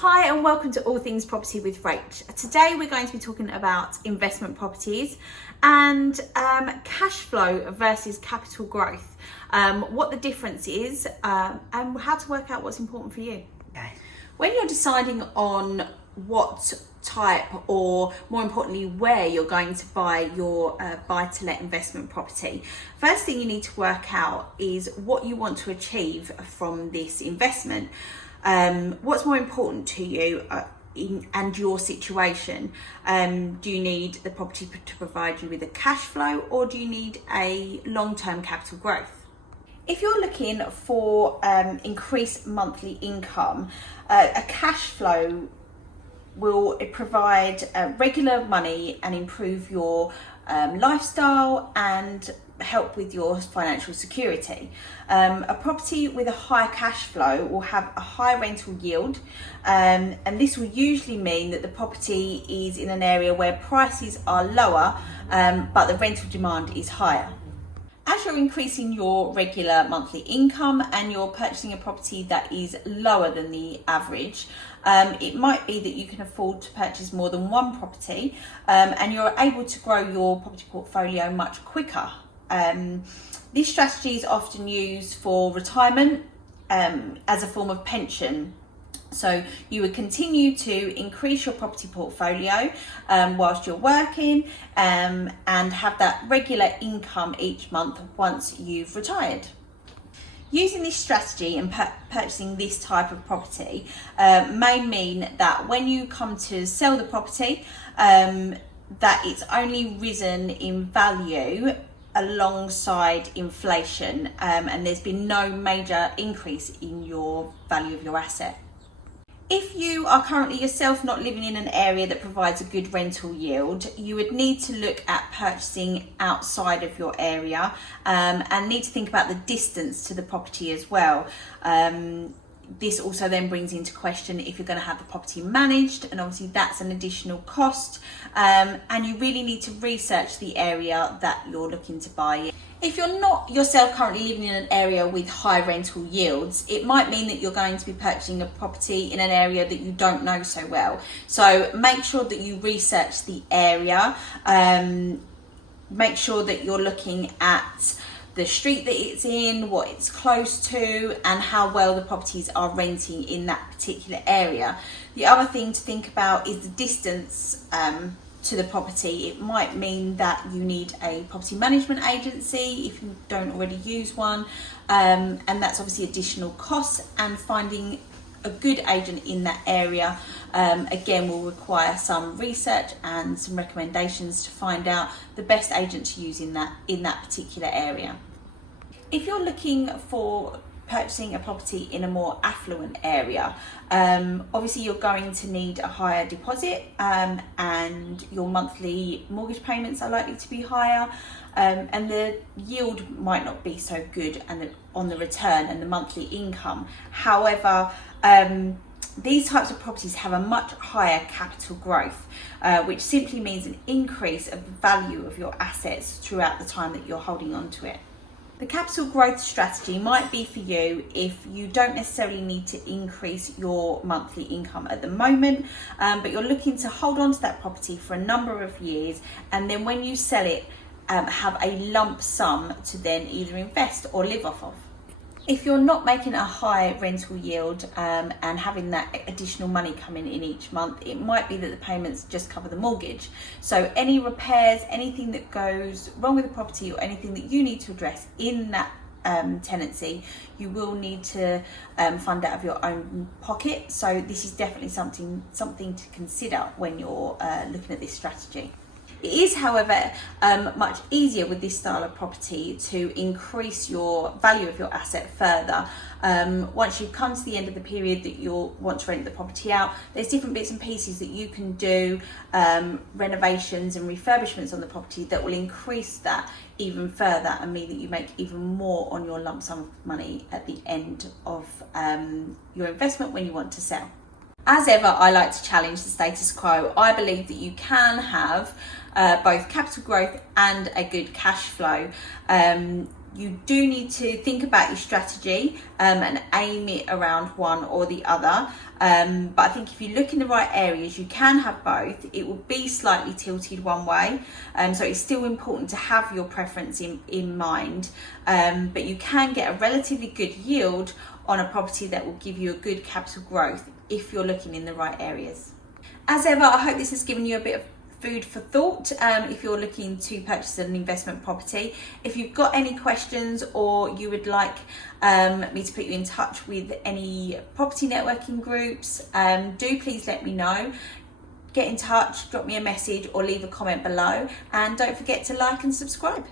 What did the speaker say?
Hi and welcome to All Things Property with Rach. Today we're going to be talking about investment properties and cash flow versus capital growth, what the difference is and how to work out what's important for you. Okay. When you're deciding on what type, or more importantly where you're going to buy your buy-to-let investment property, first thing you need to work out is what you want to achieve from this investment. What's more important to you and your situation? Do you need the property to provide you with a cash flow, or do you need a long-term capital growth? If you're looking for increased monthly income, a cash flow will provide regular money and improve your lifestyle and help with your financial security. A property with a high cash flow will have a high rental yield, and this will usually mean that the property is in an area where prices are lower, but the rental demand is higher. As you're increasing your regular monthly income and you're purchasing a property that is lower than the average, it might be that you can afford to purchase more than one property, and you're able to grow your property portfolio much quicker. This strategy is often used for retirement as a form of pension. So you would continue to increase your property portfolio whilst you're working, and have that regular income each month once you've retired. Using this strategy and purchasing this type of property may mean that when you come to sell the property, that it's only risen in value alongside inflation, and there's been no major increase in your value of your asset. If you are currently yourself not living in an area that provides a good rental yield, you would need to look at purchasing outside of your area, and need to think about the distance to the property as well. This also then brings into question if you're going to have the property managed, and obviously that's an additional cost, and you really need to research the area that you're looking to buy in. If you're not yourself currently living in an area with high rental yields, it might mean that you're going to be purchasing a property in an area that you don't know so well. So make sure that you research the area, make sure that you're looking at the street that it's in, what it's close to, and how well the properties are renting in that particular area. The other thing to think about is the distance to the property. It might mean that you need a property management agency if you don't already use one, and that's obviously additional costs, and finding a good agent in that area again will require some research and some recommendations to find out the best agent to use in that particular area. If you're looking for purchasing a property in a more affluent area, obviously you're going to need a higher deposit, and your monthly mortgage payments are likely to be higher, and the yield might not be so good and on the return and the monthly income. However, these types of properties have a much higher capital growth, which simply means an increase of the value of your assets throughout the time that you're holding on to it. The capital growth strategy might be for you if you don't necessarily need to increase your monthly income at the moment, but you're looking to hold on to that property for a number of years, and then when you sell it, have a lump sum to then either invest or live off of. If you're not making a high rental yield and having that additional money coming in each month, it might be that the payments just cover the mortgage. So any repairs, anything that goes wrong with the property, or anything that you need to address in that tenancy, you will need to fund out of your own pocket. So this is definitely something to consider when you're looking at this strategy. It is, however, much easier with this style of property to increase your value of your asset further. Once you've come to the end of the period that you'll want to rent the property out, there's different bits and pieces that you can do, renovations and refurbishments on the property that will increase that even further and mean that you make even more on your lump sum of money at the end of your investment when you want to sell. As ever, I like to challenge the status quo. I believe that you can have both capital growth and a good cash flow. You do need to think about your strategy and aim it around one or the other. But I think if you look in the right areas, you can have both. It will be slightly tilted one way. So it's still important to have your preference in mind. But you can get a relatively good yield on a property that will give you a good capital growth if you're looking in the right areas. As ever, I hope this has given you a bit of food for thought if you're looking to purchase an investment property. If you've got any questions or you would like me to put you in touch with any property networking groups, do please let me know. Get in touch, drop me a message or leave a comment below, and don't forget to like and subscribe.